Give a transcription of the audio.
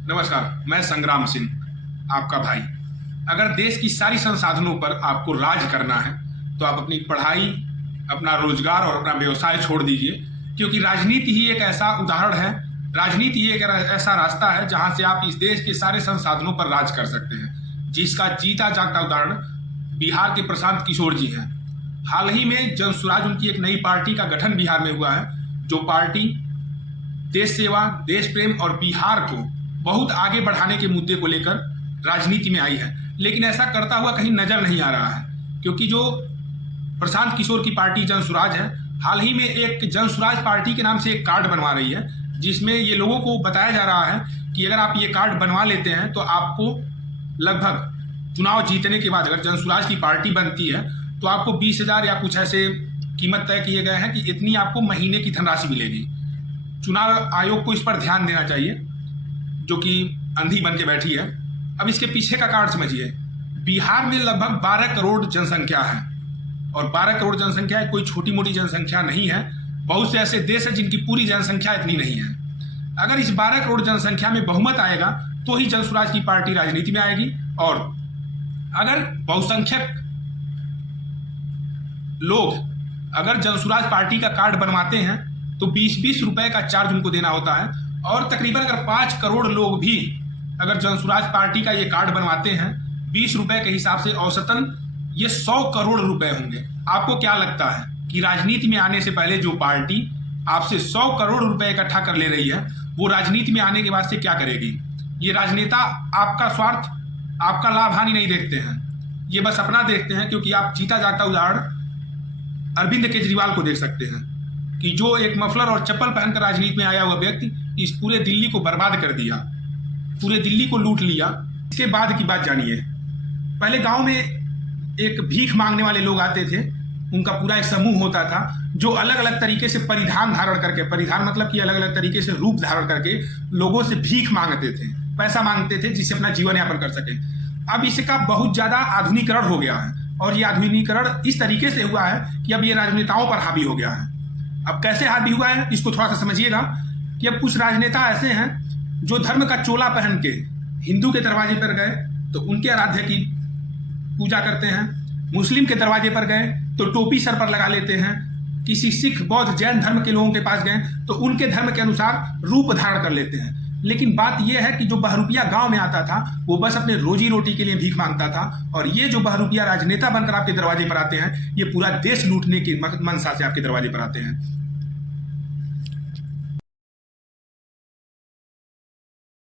नमस्कार, मैं संग्राम सिंह, आपका भाई। अगर देश की सारी संसाधनों पर आपको राज करना है तो आप अपनी पढ़ाई, अपना रोजगार और अपना व्यवसाय छोड़ दीजिए, क्योंकि राजनीति ही एक ऐसा उदाहरण है, राजनीति ही एक ऐसा रास्ता है जहां से आप इस देश के सारे संसाधनों पर राज कर सकते हैं, जिसका जीता जागता उदाहरण बिहार के प्रशांत किशोर जी हैं। हाल ही में जन स्वराज उनकी एक नई पार्टी का गठन बिहार में हुआ है, जो पार्टी देश सेवा, देश प्रेम और बिहार को बहुत आगे बढ़ाने के मुद्दे को लेकर राजनीति में आई है। लेकिन ऐसा करता हुआ कहीं नजर नहीं आ रहा है, क्योंकि जो प्रशांत किशोर की पार्टी जन स्वराज है, हाल ही में एक जन स्वराज पार्टी के नाम से एक कार्ड बनवा रही है, जिसमें ये लोगों को बताया जा रहा है कि अगर आप ये कार्ड बनवा लेते हैं तो आपको लगभग चुनाव जीतने के बाद, अगर जन स्वराज की पार्टी बनती है तो आपको 20,000 या कुछ ऐसे कीमत तय किए गए हैं कि इतनी आपको महीने की धनराशि मिलेगी। चुनाव आयोग को इस पर ध्यान देना चाहिए, जो कि अंधी बन के बैठी है। अब इसके पीछे का कारण समझिए। बिहार में लगभग 12 करोड़ जनसंख्या है, और 12 करोड़ जनसंख्या कोई छोटी मोटी जनसंख्या नहीं है। बहुत से ऐसे देश हैं जिनकी पूरी जनसंख्या इतनी नहीं है। अगर इस 12 करोड़ जनसंख्या में बहुमत आएगा तो ही जन स्वराज की पार्टी राजनीति में आएगी। और अगर बहुसंख्यक लोग अगर जन स्वराज पार्टी का कार्ड बनवाते हैं तो 20-20 रुपए का चार्ज उनको देना होता है, और तकरीबन अगर 5 करोड़ लोग भी अगर जन स्वराज पार्टी का ये कार्ड बनवाते हैं 20 रुपए के हिसाब से, औसतन ये 100 करोड़ रुपए होंगे। आपको क्या लगता है कि राजनीति में आने से पहले जो पार्टी आपसे 100 करोड़ रुपए इकट्ठा कर ले रही है, वो राजनीति में आने के बाद से क्या करेगी? ये राजनेता आपका स्वार्थ, आपका लाभ हानि नहीं देखते हैं, ये बस अपना देखते हैं। क्योंकि आप जीता जागता उदाहरण अरविंद केजरीवाल को देख सकते हैं कि जो एक मफलर और चप्पल पहनकर राजनीति में आया हुआ व्यक्ति इस पूरे दिल्ली को बर्बाद कर दिया, पूरे दिल्ली को लूट लिया। इसके बाद की बात जानिए। पहले गांव में एक भीख मांगने वाले लोग आते थे, उनका पूरा एक समूह होता था जो अलग अलग तरीके से परिधान धारण करके, परिधान मतलब कि अलग अलग तरीके से रूप धारण करके लोगों से भीख मांगते थे, पैसा मांगते थे, जिससे अपना जीवन यापन कर सके। अब इसका बहुत ज्यादा आधुनिकरण हो गया है, और ये आधुनिकरण इस तरीके से हुआ है कि अब ये राजनेताओं पर हावी हो गया है। अब कैसे हावी हुआ है इसको थोड़ा सा समझिएगा कि अब कुछ राजनेता ऐसे हैं जो धर्म का चोला पहन के हिंदू के दरवाजे पर गए तो उनके आराध्य की पूजा करते हैं, मुस्लिम के दरवाजे पर गए तो टोपी सर पर लगा लेते हैं, किसी सिख, बौद्ध, जैन धर्म के लोगों के पास गए तो उनके धर्म के अनुसार रूप धारण कर लेते हैं। लेकिन बात यह है कि जो बहरूपिया गांव में आता था वो बस अपने रोजी रोटी के लिए भीख मांगता था, और ये जो बहरूपिया राजनेता बनकर आपके दरवाजे पर आते हैं ये पूरा देश लूटने की मंशा से आपके दरवाजे पर आते हैं।